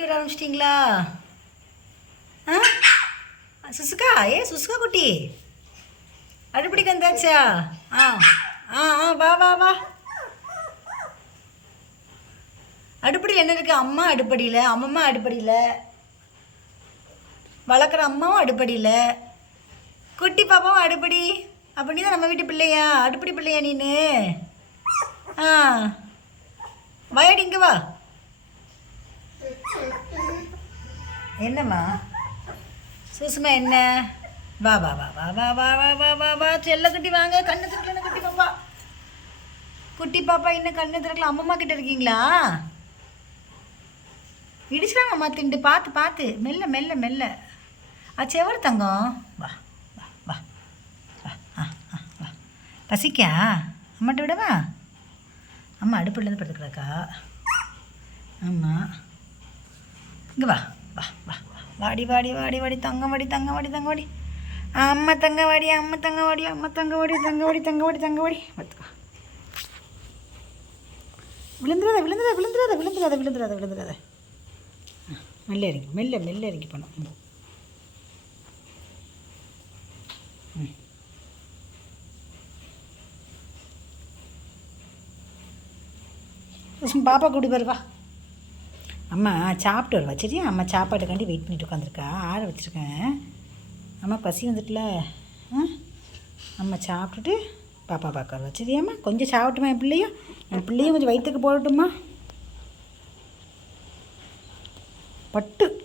குட்டி வர ஆரம்பிச்சிட்டிங்களா? ஆ? சுசுகா ஏ சுசுகா குட்டி. அடுப்படிக்கு வந்தாச்சா? ஆ ஆ ஆ வா வா வா. அடுப்படியில் என்ன இருக்குது அம்மா அடுப்படியில் அம்மம்மா அடுப்படியில் வளர்க்குற அம்மாவும் அடுப்படியில் குட்டி பாப்பாவும் அடுப்படி. அப்போ நீ தான் நம்ம வீட்டு பிள்ளையா? அடுப்படி பிள்ளையா நீனு? ஆ. வாயடி இங்கே வா. என்னம்மா சுசுமா என்ன வா வா வா வா வா வா வா வா வா வா செல்ல குட்டி வாங்க கண்ணு திறக்கல குட்டி பாப்பா குட்டி பாப்பா இன்னும் கண்ணு திறக்கல அம்மம்மா கிட்ட இருக்கீங்களா இடிச்சிடாம அம்மா திண்டு பார்த்து பார்த்து மெல்ல மெல்ல மெல்ல ஆ எவ்வளோ தங்கம் வா வா வா வா ஆ ஆ வா பசிக்கா அம்மாட்ட விடவா அம்மா அடுப்புலேருந்து படுத்துக்கிறாக்கா ஆமாம் இங்கே வா வா வா வாடி வாடி வாடி வாடி. தங்கவாடி தங்கவாடி தங்கவாடி அம்மா தங்கவாடி அம்மா தங்கவாடி அம்மா தங்கவாடி தங்கவாடி தங்கவாடி தங்கவாடி பார்த்துக்கோ விழுந்துடாத விழுந்துடாத விழுந்துடாத விழுந்துடாத விழுந்துடாத விழுந்துடாத. மெல்ல இறங்கி மெல்ல மெல்ல இறங்கி போனோம். பாப்பா கூட்டி பாருவா அம்மா சாப்பிட்டு வருவா சரியா? அம்மா சாப்பாட்டுக்காண்டி வெயிட் பண்ணிட்டு உட்காந்துருக்கா ஆற வச்சுருக்கேன். அம்மா பசி வந்துட்டுல. ஆ? அம்மா சாப்பிட்டுட்டு பாப்பா பார்க்க வருவா சரியாம்மா? கொஞ்சம் சாப்பிட்டுமா என் பிள்ளையும் என் பிள்ளையும் கொஞ்சம் வயிற்றுக்கு போடட்டுமா பட்டு.